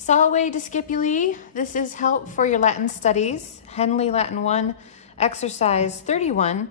Salve discipuli. This is help for your Latin studies, Henle Latin 1, exercise 31.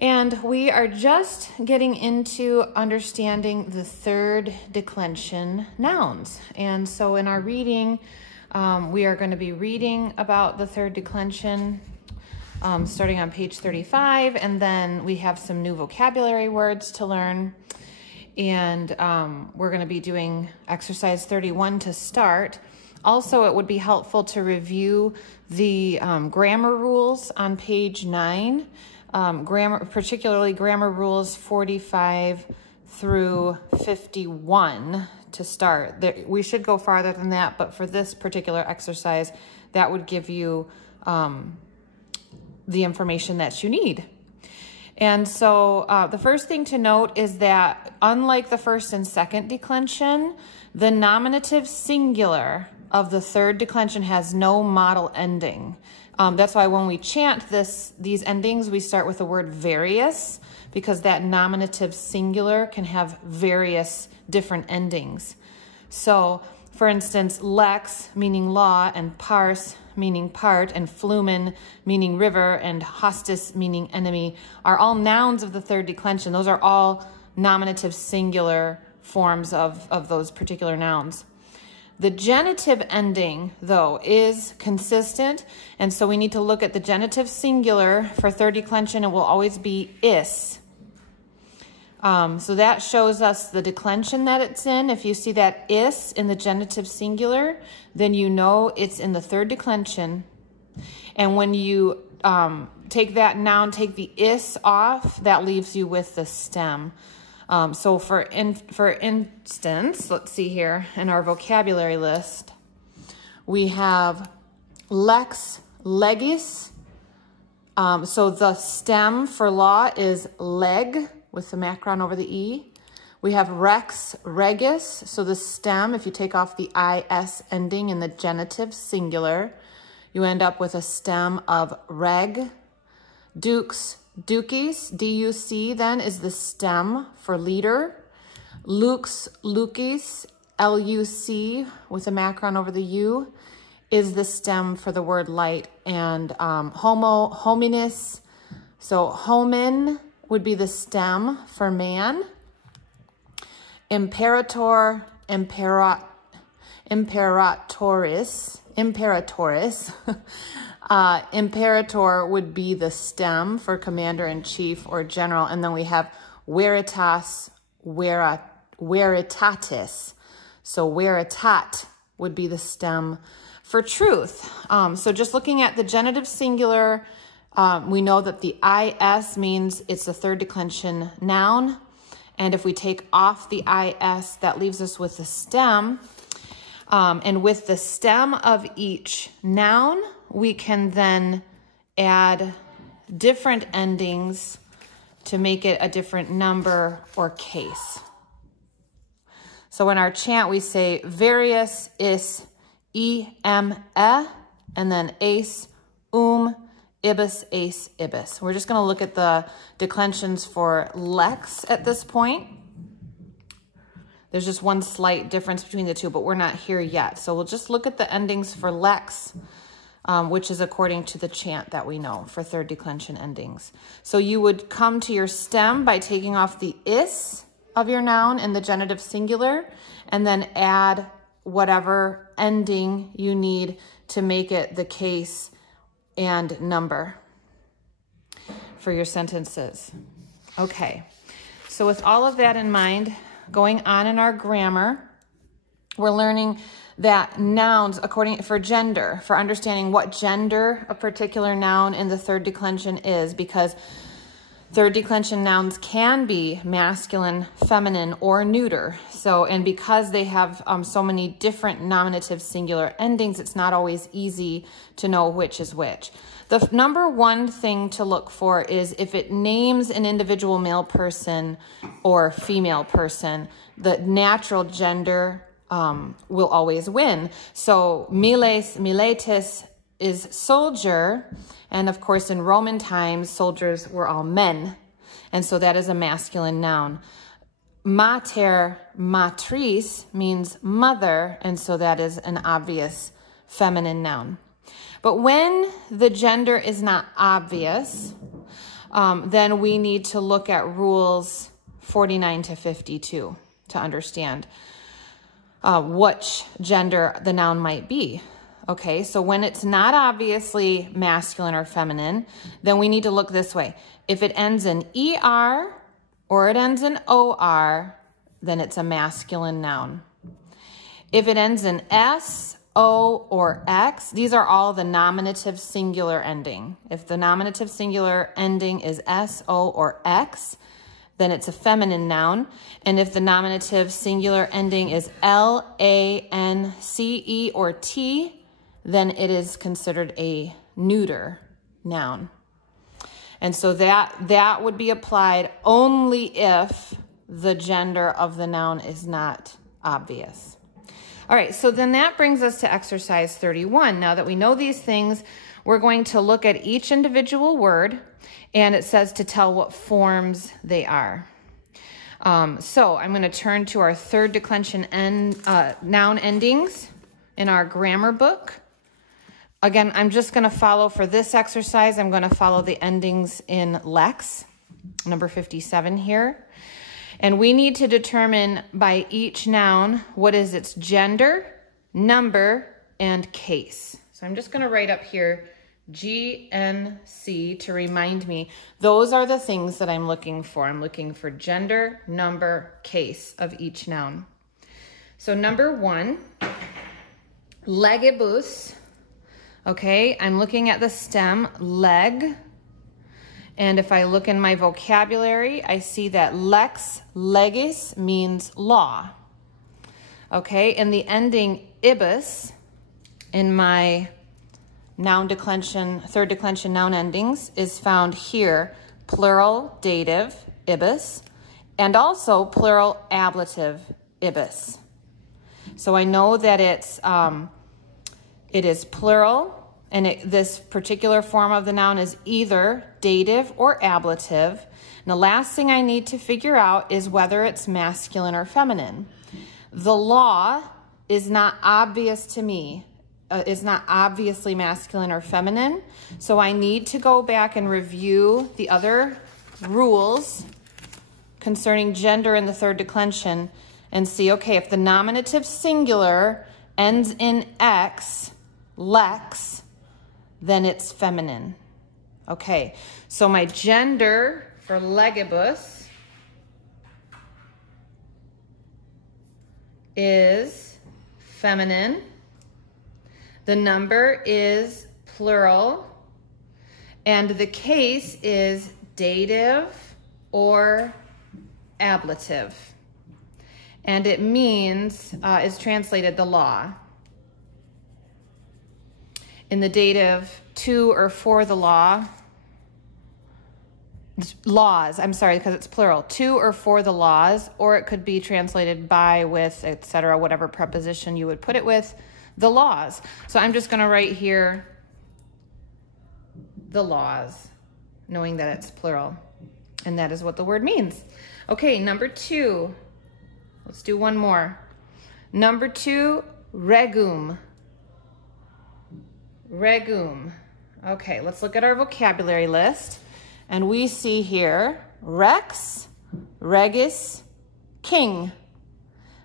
And we are just getting into understanding the third declension nouns. And so in our reading, we are going to be reading about the third declension starting on page 35, and then we have some new vocabulary words to learn. And we're going to be doing exercise 31 to start. Also, it would be helpful to review the grammar rules on page 9, particularly grammar rules 45 through 51 to start. We should go farther than that, but for this particular exercise, that would give you the information that you need. And so the first thing to note is that unlike the first and second declension, the nominative singular of the third declension has no model ending. That's why when we chant these endings, we start with the word various, because that nominative singular can have various different endings. So, for instance, lex, meaning law, and pars, meaning part, and flumen, meaning river, and hostis, meaning enemy, are all nouns of the third declension. Those are all nominative singular forms of those particular nouns. The genitive ending, though, is consistent, and so we need to look at the genitive singular. For third declension, it will always be is. So that shows us the declension that it's in. If you see that is in the genitive singular, then you know it's in the third declension. And when you take that noun, take the is off, that leaves you with the stem. So for instance, let's see here in our vocabulary list, we have lex legis. So the stem for law is leg, with the macron over the E. We have rex regis, so the stem, if you take off the is ending in the genitive singular, you end up with a stem of reg. Dux, ducis, D-U-C then is the stem for leader. Lux, lucis, L-U-C with a macron over the U is the stem for the word light. And homo, hominis, so homin would be the stem for man. Imperator, imperatoris, imperator would be the stem for commander-in-chief or general. And then we have veritas, veritatis. So veritat would be the stem for truth. So just looking at the genitive singular, we know that the is means it's the third declension noun. And if we take off the is, that leaves us with the stem. And with the stem of each noun, we can then add different endings to make it a different number or case. So in our chant, we say various is and then ace, ibis, ace, ibis. We're just going to look at the declensions for lex at this point. There's just one slight difference between the two, but we're not here yet. So we'll just look at the endings for lex, which is according to the chant that we know for third declension endings. So you would come to your stem by taking off the is of your noun in the genitive singular, and then add whatever ending you need to make it the case and number for your sentences. Okay, so with all of that in mind, going on in our grammar, we're learning that nouns, for gender, for understanding what gender a particular noun in the third declension is, because third declension nouns can be masculine, feminine, or neuter. So, and because they have so many different nominative singular endings, it's not always easy to know which is which. The number one thing to look for is if it names an individual male person or female person, the natural gender will always win. So miles, miletis is soldier, and of course in Roman times, soldiers were all men, and so that is a masculine noun. Mater, matrice means mother, and so that is an obvious feminine noun. But when the gender is not obvious, then we need to look at rules 49 to 52 to understand which gender the noun might be. Okay, so when it's not obviously masculine or feminine, then we need to look this way. If it ends in ER or it ends in OR, then it's a masculine noun. If it ends in S, O, or X, these are all the nominative singular ending. If the nominative singular ending is S, O, or X, then it's a feminine noun. And if the nominative singular ending is L, A, N, C, E, or T, then it is considered a neuter noun. And so that would be applied only if the gender of the noun is not obvious. All right, so then that brings us to exercise 31. Now that we know these things, we're going to look at each individual word, and it says to tell what forms they are. So I'm going to turn to our third declension noun endings in our grammar book. Again, I'm just going to follow for this exercise. I'm going to follow the endings in Lex, number 57 here. And we need to determine by each noun what is its gender, number, and case. So I'm just going to write up here GNC to remind me. Those are the things that I'm looking for. I'm looking for gender, number, case of each noun. So number 1, legibus. Okay, I'm looking at the stem leg, and if I look in my vocabulary, I see that lex legis means law. Okay, and the ending ibus in my noun declension, third declension noun endings is found here, plural dative ibus, and also plural ablative ibus. So I know that it is plural, and this particular form of the noun is either dative or ablative. And the last thing I need to figure out is whether it's masculine or feminine. The law is not obvious to me, is not obviously masculine or feminine, so I need to go back and review the other rules concerning gender in the third declension and see, okay, if the nominative singular ends in X, lex, then it's feminine. Okay, so my gender for legibus is feminine. The number is plural. And the case is dative or ablative. And it means, is translated the law. In the dative, to or for the law, laws, I'm sorry, because it's plural, to or for the laws, or it could be translated by, with, etc., whatever preposition you would put it with, the laws. So I'm just going to write here the laws, knowing that it's plural, and that is what the word means. Okay, number 2. Let's do one more. Number 2, regum. Regum. Okay, let's look at our vocabulary list. And we see here rex, regis, king.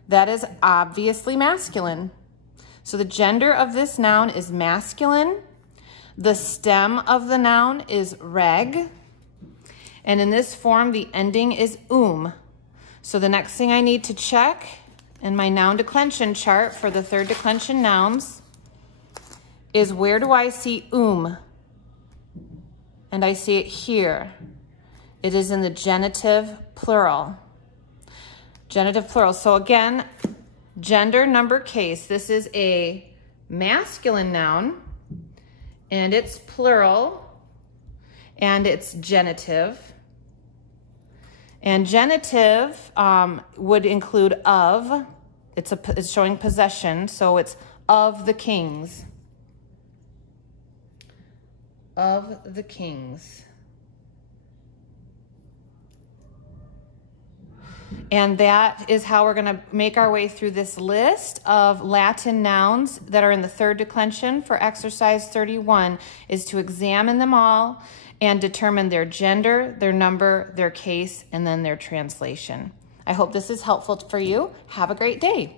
That is obviously masculine. So the gender of this noun is masculine. The stem of the noun is reg. And in this form, the ending is So the next thing I need to check in my noun declension chart for the third declension nouns is where do I see And I see it here. It is in the genitive plural. Genitive plural. So again, gender, number, case. This is a masculine noun, and it's plural, and it's genitive. And genitive would include of. It's showing possession, so it's of the kings. Of the kings. And that is how we're going to make our way through this list of Latin nouns that are in the third declension for exercise 31, is to examine them all and determine their gender, their number, their case, and then their translation. I hope this is helpful for you. Have a great day.